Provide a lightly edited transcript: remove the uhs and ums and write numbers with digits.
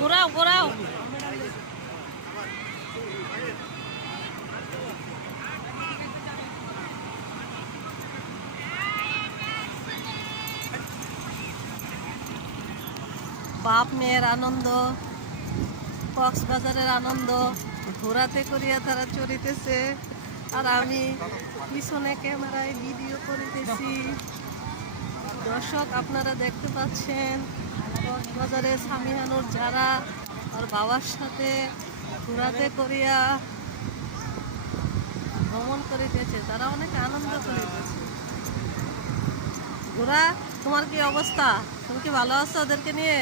ঘোরাও ঘোরাও। বাপ মেয়ের আনন্দ, কক্সবাজারের আনন্দ, ঘোরাতে করিয়া তারা চড়িতেছে আর আমি পিছনে ক্যামেরায় ভিডিও করিতেছি। দর্শক আপনারা দেখতে পাচ্ছেন কক্সবাজারে সামিহানুর যারা আর বাবার সাথে ঘোরাতে করিয়া ভ্রমণ করিতেছে, তারা অনেক আনন্দ করিতেছে। ঘোরা, তোমার কি অবস্থা? তুমি কি ভালো আছো ওদেরকে নিয়ে?